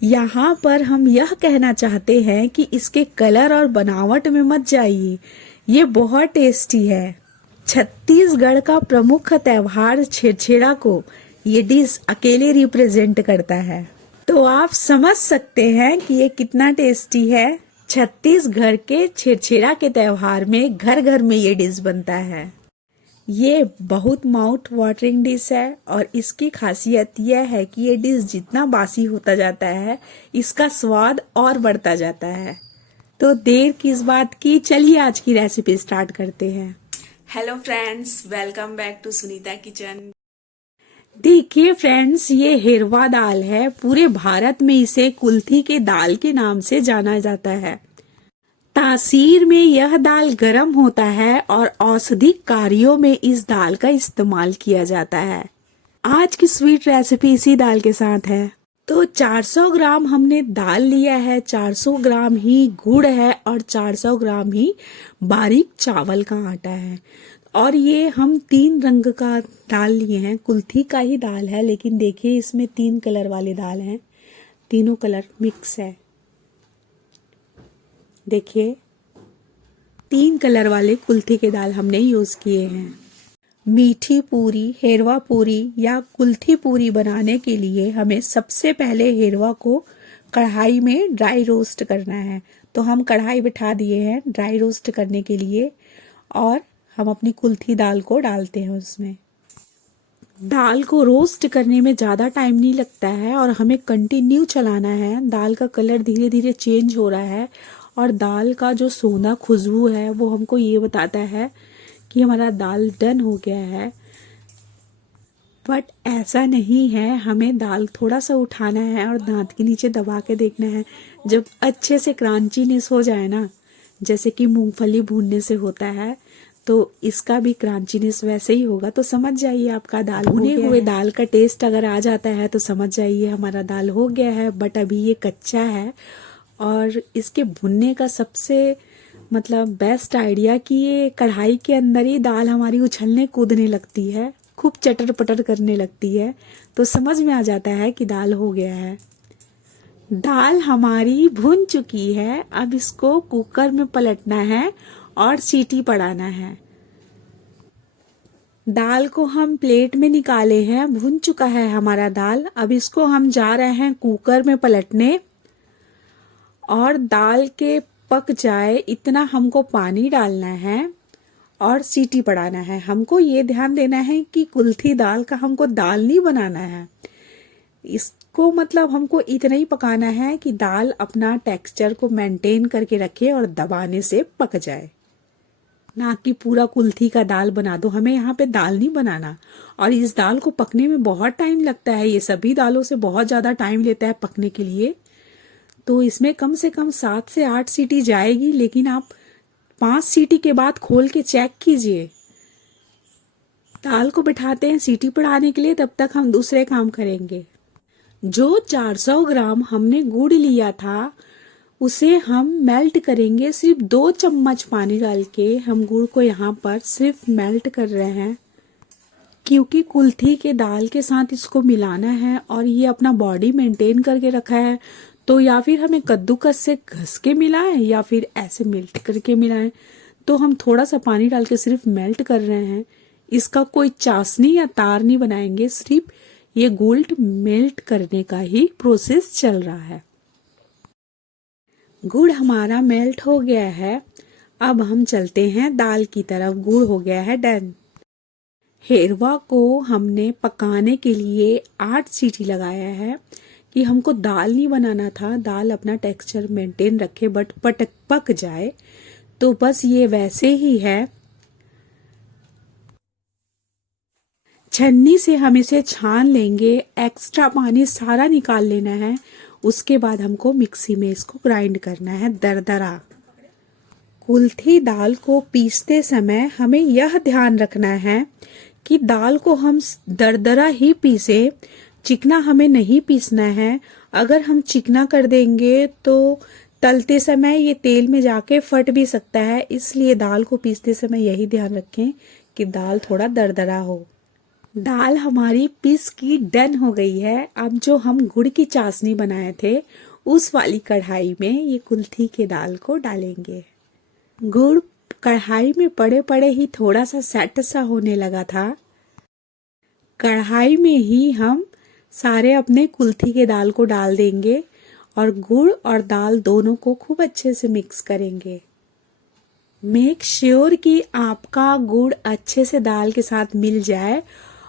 यहाँ पर हम यह कहना चाहते हैं कि इसके कलर और बनावट में मत जाइए, ये बहुत टेस्टी है। छत्तीसगढ़ का प्रमुख त्योहार छेरछेरा को ये डिश अकेले रिप्रेजेंट करता है, तो आप समझ सकते हैं कि ये कितना टेस्टी है। छत्तीसगढ़ के छेरछेरा के त्योहार में घर घर में ये डिश बनता है। ये बहुत माउथ वाटरिंग डिश है और इसकी खासियत यह है कि ये डिश जितना बासी होता जाता है इसका स्वाद और बढ़ता जाता है। तो देर किस बात की, चलिए आज की रेसिपी स्टार्ट करते हैं। Hello friends, welcome back to Sunita kitchen. देखिए फ्रेंड्स, ये हिरवा दाल है। पूरे भारत में इसे कुल्थी के दाल के नाम से जाना जाता है। तासीर में यह दाल गर्म होता है और औषधि कार्यों में इस दाल का इस्तेमाल किया जाता है। आज की स्वीट रेसिपी इसी दाल के साथ है। तो 400 ग्राम हमने दाल लिया है, 400 ग्राम ही गुड़ है और 400 ग्राम ही बारीक चावल का आटा है। और ये हम 3 रंग का दाल लिए हैं। कुल्थी का ही दाल है, लेकिन देखिए इसमें 3 कलर वाले दाल हैं, तीनों कलर मिक्स है। देखिए 3 कलर वाले कुल्थी के दाल हमने यूज किए हैं। मीठी पूरी, हेरवा पूरी या कुल्थी पूरी बनाने के लिए हमें सबसे पहले हेरवा को कढ़ाई में ड्राई रोस्ट करना है। तो हम कढ़ाई बिठा दिए हैं ड्राई रोस्ट करने के लिए और हम अपनी कुल्थी दाल को डालते हैं उसमें। दाल को रोस्ट करने में ज़्यादा टाइम नहीं लगता है और हमें कंटिन्यू चलाना है। दाल का कलर धीरे धीरे चेंज हो रहा है और दाल का जो सोना खुशबू है वो हमको ये बताता है कि हमारा दाल डन हो गया है। बट ऐसा नहीं है, हमें दाल थोड़ा सा उठाना है और दांत के नीचे दबा के देखना है। जब अच्छे से क्रंचीनेस हो जाए ना, जैसे कि मूंगफली भूनने से होता है, तो इसका भी क्रंचीनेस वैसे ही होगा। तो समझ जाइए आपका दाल भुने हुए दाल का टेस्ट अगर आ जाता है तो समझ जाइए हमारा दाल हो गया है। बट अभी ये कच्चा है और इसके भुनने का सबसे बेस्ट आइडिया कि ये कढ़ाई के अंदर ही दाल हमारी उछलने कूदने लगती है, खूब चटर पटर करने लगती है, तो समझ में आ जाता है कि दाल हो गया है। दाल हमारी भुन चुकी है। अब इसको कुकर में पलटना है और सीटी पड़ाना है। दाल को हम प्लेट में निकाले हैं, भुन चुका है हमारा दाल। अब इसको हम जा रहे हैं कुकर में पलटने और दाल के पक जाए इतना हमको पानी डालना है और सीटी पड़ाना है। हमको ये ध्यान देना है कि कुल्थी दाल का हमको दाल नहीं बनाना है। इसको हमको इतना ही पकाना है कि दाल अपना टेक्सचर को मेंटेन करके रखे और दबाने से पक जाए, ना कि पूरा कुल्थी का दाल बना दो। हमें यहाँ पे दाल नहीं बनाना। और इस दाल को पकने में बहुत टाइम लगता है। ये सभी दालों से बहुत ज़्यादा टाइम लेता है पकने के लिए। तो इसमें कम से कम 7 से 8 सीटी जाएगी, लेकिन आप 5 सीटी के बाद खोल के चेक कीजिए। दाल को बिठाते हैं सीटी पड़ाने के लिए, तब तक हम दूसरे काम करेंगे। जो 400 ग्राम हमने गुड़ लिया था उसे हम मेल्ट करेंगे। सिर्फ 2 चम्मच पानी डाल के हम गुड़ को यहाँ पर सिर्फ मेल्ट कर रहे हैं, क्योंकि कुल्थी के दाल के साथ इसको मिलाना है और ये अपना बॉडी मेंटेन करके रखा है। तो या फिर हमें कद्दूकस से घस के मिलाएं या फिर ऐसे मेल्ट करके मिलाएं। तो हम थोड़ा सा पानी डाल के सिर्फ मेल्ट कर रहे हैं। इसका कोई चाशनी या तार नहीं बनाएंगे, सिर्फ ये गुड़ मेल्ट करने का ही प्रोसेस चल रहा है। गुड़ हमारा मेल्ट हो गया है। अब हम चलते हैं दाल की तरफ। गुड़ हो गया है डन। हेरवा को हमने पकाने के लिए 8 सीटी लगाया है कि हमको दाल नहीं बनाना था, दाल अपना टेक्सचर मेंटेन रखे बट पक जाए। तो बस ये वैसे ही है। छन्नी से हम इसे छान लेंगे, एक्स्ट्रा पानी सारा निकाल लेना है। उसके बाद हमको मिक्सी में इसको ग्राइंड करना है दरदरा। कुल्थी दाल को पीसते समय हमें यह ध्यान रखना है कि दाल को हम दरदरा ही पीसे, चिकना हमें नहीं पीसना है। अगर हम चिकना कर देंगे तो तलते समय ये तेल में जाके फट भी सकता है। इसलिए दाल को पीसते समय यही ध्यान रखें कि दाल थोड़ा दरदरा हो। दाल हमारी पीस की डन हो गई है। अब जो हम गुड़ की चाशनी बनाए थे उस वाली कढ़ाई में ये कुल्थी के दाल को डालेंगे। गुड़ कढ़ाई में पड़े पड़े ही थोड़ा सा सेट सा होने लगा था। कढ़ाई में ही हम सारे अपने कुल्थी के दाल को डाल देंगे और गुड़ और दाल दोनों को खूब अच्छे से मिक्स करेंगे। मेक श्योर कि आपका गुड़ अच्छे से दाल के साथ मिल जाए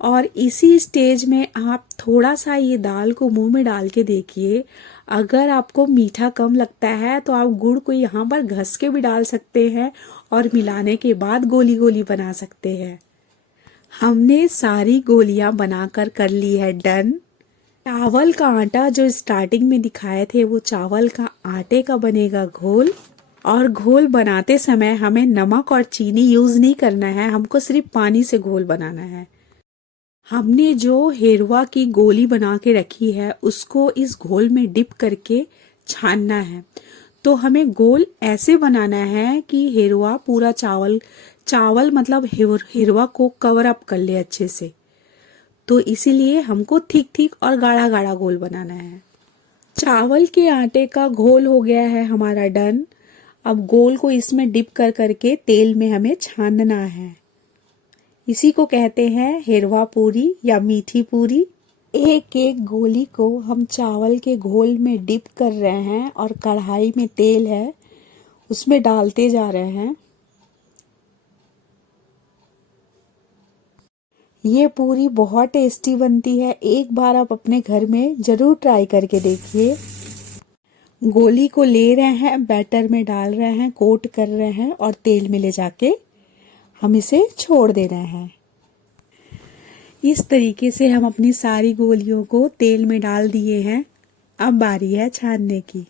और इसी स्टेज में आप थोड़ा सा ये दाल को मुंह में डाल के देखिए। अगर आपको मीठा कम लगता है तो आप गुड़ को यहाँ पर घस के भी डाल सकते हैं और मिलाने के बाद गोली गोली बना सकते हैं। हमने सारी गोलियां बनाकर कर ली है डन। चावल का आटा जो स्टार्टिंग में दिखाए थे वो चावल का आटे का बनेगा घोल। और घोल बनाते समय हमें नमक और चीनी यूज नहीं करना है, हमको सिर्फ पानी से घोल बनाना है। हमने जो हेरवा की गोली बना के रखी है उसको इस घोल में डिप करके छानना है। तो हमें घोल ऐसे बनाना है कि हेरवा पूरा चावल मतलब हेरवा को कवर अप कर ले अच्छे से। तो इसीलिए हमको ठीक ठीक और गाढ़ा गाढ़ा घोल बनाना है। चावल के आटे का घोल हो गया है हमारा डन। अब घोल को इसमें डिप कर करके तेल में हमें छानना है। इसी को कहते हैं हेरवा पूरी या मीठी पूरी। एक एक गोली को हम चावल के घोल में डिप कर रहे हैं और कढ़ाई में तेल है उसमें डालते जा रहे हैं। ये पूरी बहुत टेस्टी बनती है, एक बार आप अपने घर में जरूर ट्राई करके देखिए। गोली को ले रहे हैं, बैटर में डाल रहे हैं, कोट कर रहे हैं और तेल में ले जाके हम इसे छोड़ दे रहे हैं। इस तरीके से हम अपनी सारी गोलियों को तेल में डाल दिए हैं। अब बारी है छानने की।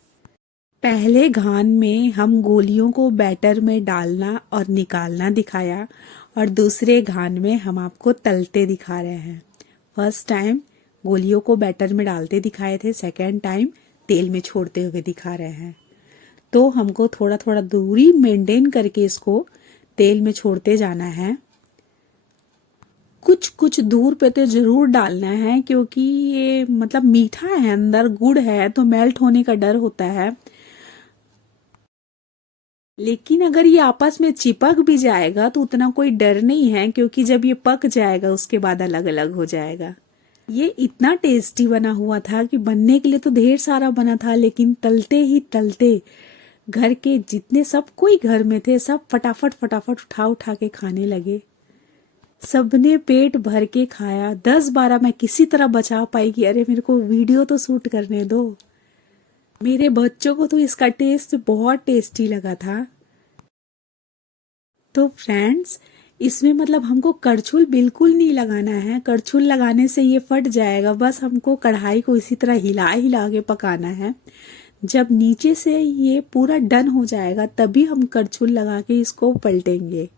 पहले घान में हम गोलियों को बैटर में डालना और निकालना दिखाया और दूसरे घान में हम आपको तलते दिखा रहे हैं। फर्स्ट टाइम गोलियों को बैटर में डालते दिखाए थे, सेकेंड टाइम तेल में छोड़ते हुए दिखा रहे हैं। तो हमको थोड़ा थोड़ा दूरी मेंटेन करके इसको तेल में छोड़ते जाना है। कुछ कुछ दूर पे तो जरूर डालना है क्योंकि ये मतलब मीठा है, अंदर गुड़ है तो मेल्ट होने का डर होता है। लेकिन अगर ये आपस में चिपक भी जाएगा तो उतना कोई डर नहीं है क्योंकि जब ये पक जाएगा उसके बाद अलग अलग हो जाएगा। ये इतना टेस्टी बना हुआ था कि बनने के लिए तो ढेर सारा बना था, लेकिन तलते ही तलते घर के जितने सब कोई घर में थे सब फटाफट फटाफट उठा उठा के खाने लगे। सबने पेट भर के खाया। 10-12 मैं किसी तरह बचा पाई कि अरे मेरे को वीडियो तो शूट करने दो। मेरे बच्चों को तो इसका टेस्ट बहुत टेस्टी लगा था। तो फ्रेंड्स, इसमें मतलब हमको करछुल बिल्कुल नहीं लगाना है। करछुल लगाने से ये फट जाएगा। बस हमको कढ़ाई को इसी तरह हिला हिला के पकाना है। जब नीचे से ये पूरा डन हो जाएगा तभी हम करछुल लगा के इसको पलटेंगे।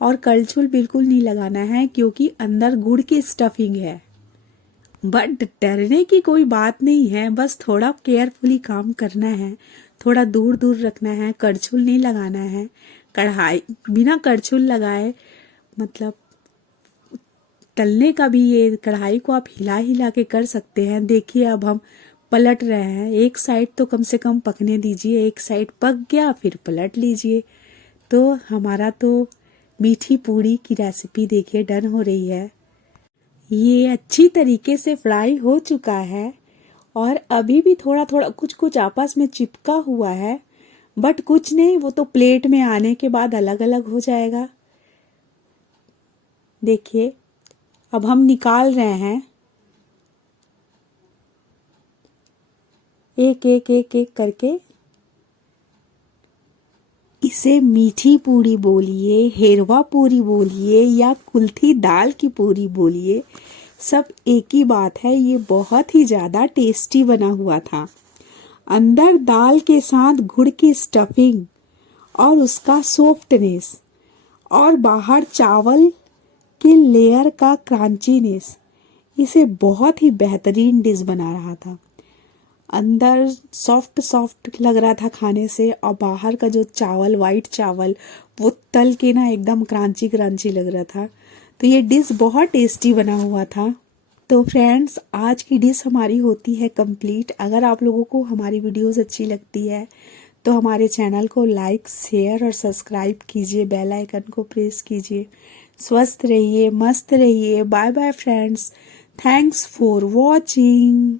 और करछुल बिल्कुल नहीं लगाना है क्योंकि अंदर गुड़ की स्टफिंग है। बट डरने की कोई बात नहीं है, बस थोड़ा केयरफुली काम करना है, थोड़ा दूर दूर रखना है, करछुल नहीं लगाना है। कढ़ाई बिना करछुल लगाए मतलब तलने का भी ये कढ़ाई को आप हिला हिला के कर सकते हैं। देखिए अब हम पलट रहे हैं। एक साइड तो कम से कम पकने दीजिए, एक साइड पक गया फिर पलट लीजिए। तो हमारा तो मीठी पूरी की रेसिपी देखिए डन हो रही है। ये अच्छी तरीके से फ्राई हो चुका है और अभी भी थोड़ा थोड़ा कुछ कुछ आपस में चिपका हुआ है, बट कुछ नहीं, वो तो प्लेट में आने के बाद अलग अलग हो जाएगा। देखिए अब हम निकाल रहे हैं, एक एक एक एक करके। इसे मीठी पूरी बोलिए, हेरवा पूरी बोलिए या कुल्थी दाल की पूरी बोलिए, सब एक ही बात है। ये बहुत ही ज़्यादा टेस्टी बना हुआ था। अंदर दाल के साथ गुड़ की स्टफिंग और उसका सॉफ्टनेस और बाहर चावल के लेयर का क्रंचीनेस इसे बहुत ही बेहतरीन डिश बना रहा था। अंदर सॉफ्ट सॉफ्ट लग रहा था खाने से और बाहर का जो चावल वाइट चावल वो तल के ना एकदम क्रांची क्रांची लग रहा था। तो ये डिश बहुत टेस्टी बना हुआ था। तो फ्रेंड्स, आज की डिश हमारी होती है कंप्लीट। अगर आप लोगों को हमारी वीडियोस अच्छी लगती है तो हमारे चैनल को लाइक, शेयर और सब्सक्राइब कीजिए, बेल आइकन को प्रेस कीजिए। स्वस्थ रहिए, मस्त रहिए। Bye bye friends, thanks for watching.